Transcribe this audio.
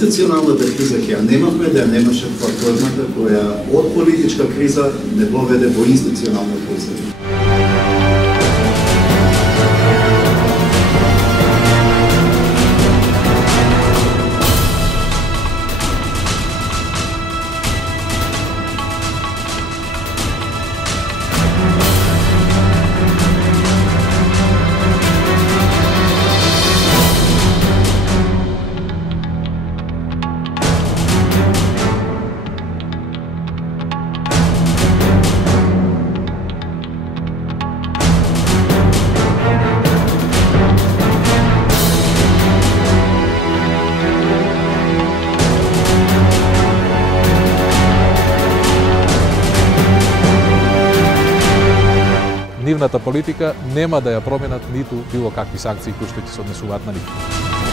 Институционалната криза ќе ја немавме да ја немаше платформата која од политичка криза не доведе во институционална криза. Нивната политика нема да ја променат ниту било какви санкции кои што ќе се однесуваат на нив.